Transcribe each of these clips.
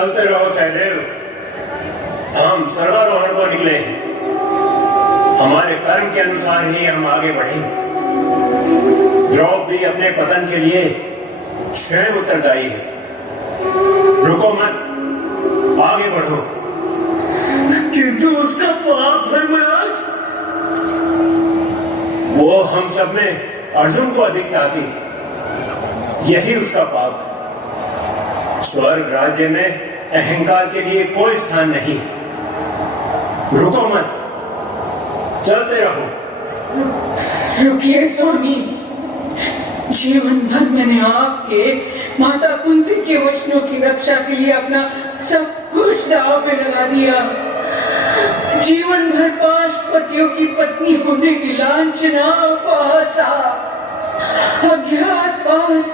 चलते रहो सहदेव, हम स्वर्गारोहण को निकले हैं। हमारे कर्म के अनुसार ही हम आगे बढ़ेंगे। द्रौपदी अपने पतन के लिए स्वयं उत्तरदायी है। रुको मत, आगे बढ़ो। किंतु उसका पाप धर्मराज, वो हम सब में अर्जुन को अधिक चाहती थी, यही उसका पाप है। स्वर्ग राज्य में अहंकार के लिए कोई स्थान नहीं है। रुको मत, चलते रहो। रुकिए स्वामी, जीवन भर मैंने आपके माता कुंती के वचनों की रक्षा के लिए अपना सब कुछ दांव पे लगा दिया। जीवन भर 5 पतियों की पत्नी होने की लांछना पासा, अज्ञातवास,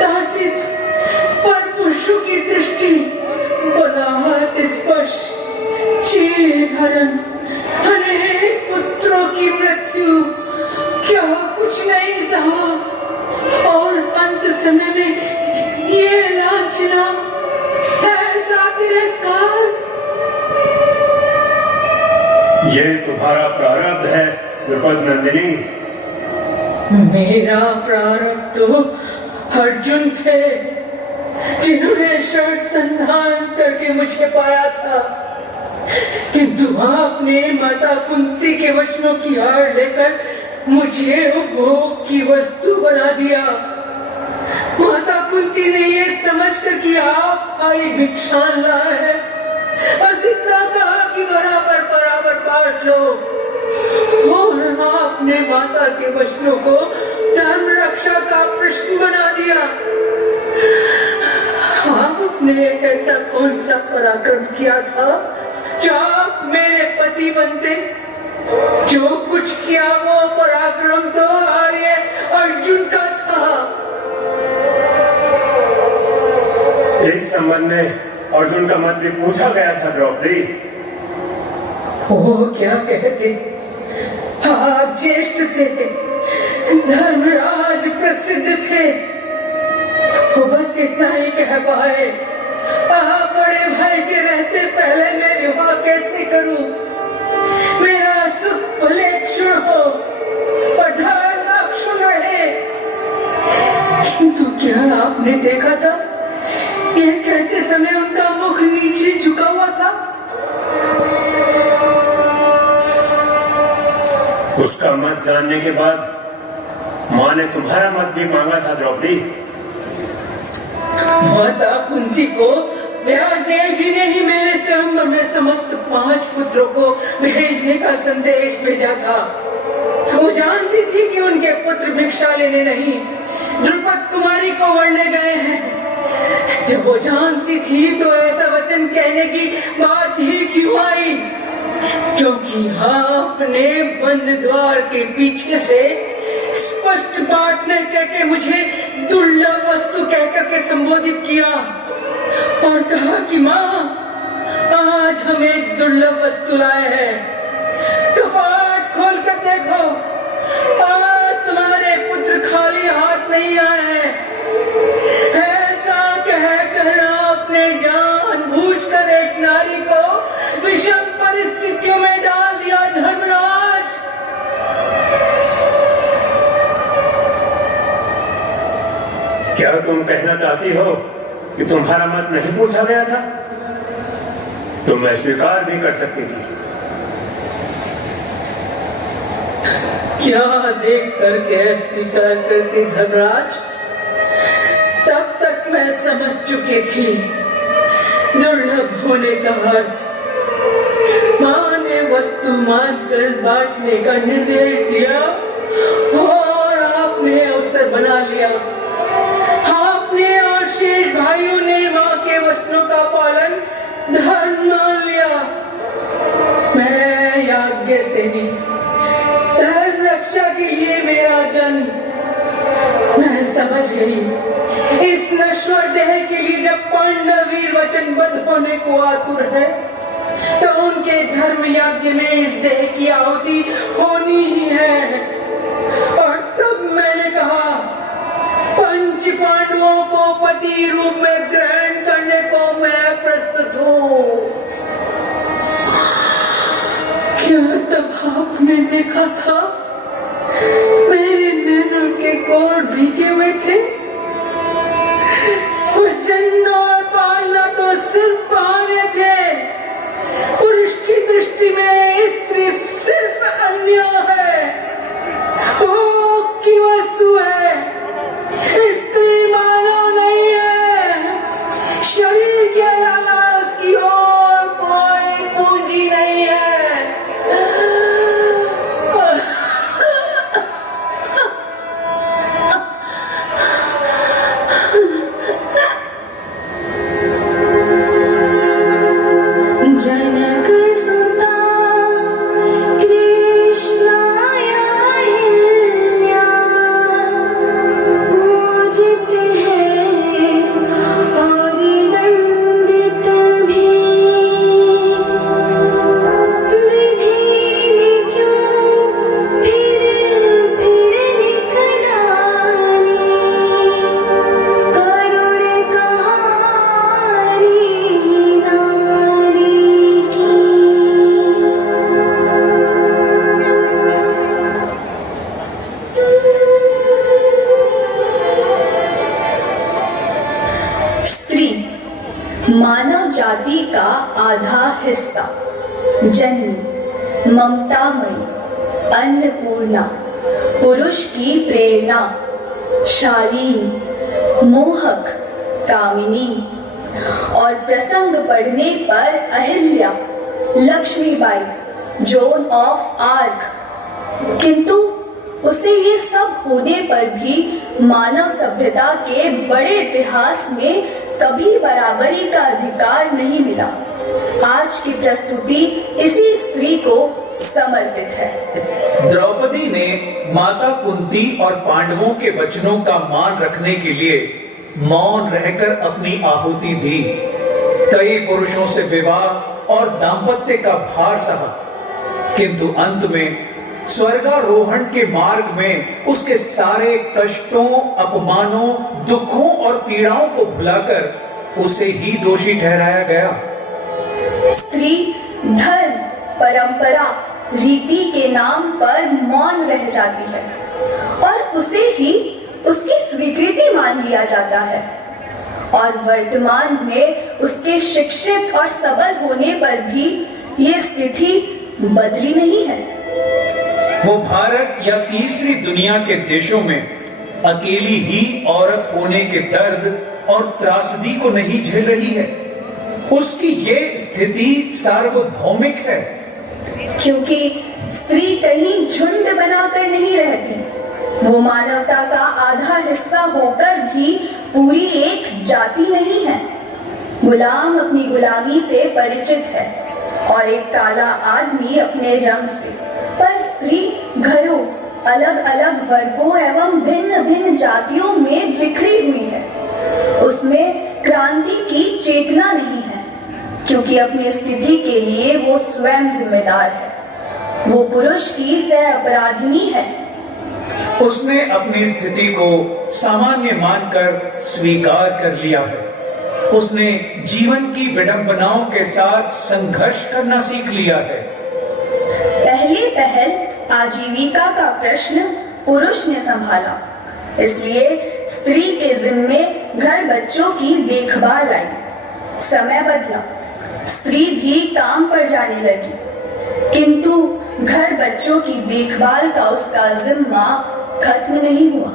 दासित, पर पुरुषों की दृष्टि, बलात् स्पर्श, चीर हरण, अनेक पुत्रों की मृत्यु, क्या कुछ नहीं सहा। और अंत समय में ये लांछना, ऐसा तिरस्कार। ये तुम्हारा प्रारब्ध है द्रुपद नंदिनी। मेरा प्रारब्ध तो अर्जुन थे, जिन्होंने शर संधान करके मुझे पाया था, किंतु आपने माता कुंती के वचनों की आड़ लेकर मुझे उपभोग की वस्तु बना दिया। माता कुंती ने ये समझकर कि आप भाई भिक्षान लाए हैं, बस इतना कहा कि बराबर बराबर बांट लो, और आपने माता के वचनों को धर्म रक्षा का प्रश्न बना दिया। आपने ऐसा कौन सा पराक्रम किया था जो आप मेरे पति बनते? जो कुछ किया वो पराक्रम तो आर्य अर्जुन का था। इस संबंध में अर्जुन का मत भी पूछा गया था द्रौपदी। वो क्या कहते? आप ज्येष्ठ थे, धर्मराज प्रसिद्ध थे, वो बस इतना ही कह पाए। आप बड़े भाई के रहते पहले मैं विवाह कैसे करूं? मेरा सुख भले क्षुण हो, पठार ना क्षुण रहे। किंतु क्या आपने देखा था? ये कहते समय उनका मुख नीचे झुका हुआ था। उसका मत जानने के बाद माँ ने तुम्हारा मत भी मांगा था द्रौपदी। माता कुंती को व्यासदेव जी ने ही मेरे स्वयंवर में समस्त 5 पुत्रों को भेजने का संदेश भेजा था। वो जानती थी कि उनके पुत्र भिक्षा लेने नहीं, द्रुपद कुमारी को वरने गए हैं। जब वो जानती थी तो ऐसा वचन कहने की बात ही क्यों आई? क्योंकि आपने बंद द्वार के पीछे से स्पष्ट बात न कहकर मुझे दुर्लभ वस्तु कहकर के संबोधित किया और कहा कि माँ, आज हम एक दुर्लभ वस्तु लाए हैं, कपाट खोल कर देखो, आज तुम्हारे पुत्र खाली हाथ नहीं आए हैं। ऐसा कहकर आपने जानबूझकर एक नारी को विषम परिस्थितियों में डाल दिया धर्मराज। क्या तुम कहना चाहती हो कि तुम्हारा मत नहीं पूछा गया था? तो मैं स्वीकार भी कर सकती थी। क्या देख करके स्वीकार करती धर्मराज? तब तक मैं समझ चुकी थी दुर्लभ होने का अर्थ। माँ ने वस्तु मानकर बांटने का निर्देश दिया और आपने अवसर बना लिया। आपने और शेष भाइयों ने माँ के वचनों का पालन धर्म मान लिया। मैं याज्ञ से ही धर्म रक्षा के लिए मेरा जन्म। मैं समझ गई इस नश्वर देह के लिए जब पांडव वीर वचनबद्ध होने को आतुर है तो उनके धर्म यज्ञ में इस देह की आहुति होनी ही है। और तब मैंने कहा, पंच पांडवों को पति रूप में ग्रहण करने को मैं मैं प्रस्तुत हूँ। क्या तब आपने देखा था मेरे नैनों के कोर भीगे हुए थे? उस जन्म और पालना तो सिर्फ बहाने थे। पुरुष की दृष्टि में स्त्री सिर्फ अन्य है, भोग की वस्तु है। स्त्री मानव नहीं है, शरीर के अलावा उसकी और कोई पूंजी नहीं है। जनक सुता कृष्णाया हिल्या पूजित है और दंडित भी। विधि ने क्यों फिर निखरानी करुण कहारी नारी की। स्त्री मानव जाति का आधा हिस्सा, जननी, ममतामयी, अन्नपूर्णा, पुरुष की प्रेरणा, शालीन, मोहक, कामिनी और प्रसंग पढ़ने पर Ahilya, Laxmibai, Joan of Arc. किंतु उसे ये सब होने पर भी मानव सभ्यता के बड़े इतिहास में कभी बराबरी का अधिकार नहीं मिला। आज की प्रस्तुति इसी स्त्री को समर्पित है। द्रौपदी ने माता कुंती और पांडवों के वचनों का मान रखने के लिए मौन रहकर अपनी आहुति दी। कई पुरुषों से विवाह और दाम्पत्य का भार सहा, किंतु अंत में स्वर्गारोहण के मार्ग में उसके सारे कष्टों, अपमानों, दुखों और पीड़ाओं को भुलाकर उसे ही दोषी ठहराया गया। स्त्री धर्म, परंपरा, रीति के नाम पर मौन रह जाती है और उसे ही उसकी स्वीकृति मान लिया जाता है। और वर्तमान में उसके शिक्षित और सबल होने पर भी ये स्थिति बदली नहीं है। वो भारत या तीसरी दुनिया के देशों में अकेली ही औरत होने के दर्द और त्रासदी को नहीं झेल रही है। उसकी ये स्थिति सार्वभौमिक है, क्योंकि स्त्री कहीं झुंड बनाकर नहीं रहती। वो मानवता का आधा हिस्सा होकर भी पूरी एक जाति नहीं है। गुलाम अपनी गुलामी से परिचित है और एक काला आदमी अपने रंग से, पर स्त्री घरों, अलग अलग वर्गों एवं भिन्न भिन्न जातियों में बिखरी हुई है। उसमें क्रांति की चेतना नहीं है, क्योंकि अपनी स्थिति के लिए वो स्वयं जिम्मेदार है। वो पुरुष की सह अपराधिनी है। उसने अपनी स्थिति को सामान्य मानकर स्वीकार कर लिया है। उसने जीवन की विडंबनाओं के साथ संघर्ष करना सीख लिया है। पहले पहल आजीविका का प्रश्न पुरुष ने संभाला, इसलिए स्त्री के जिम्मे घर बच्चों की देखभाल आई। समय बदला, स्त्री भी काम पर जाने लगी, किंतु घर बच्चों की देखभाल का उसका जिम्मा खत्म नहीं हुआ।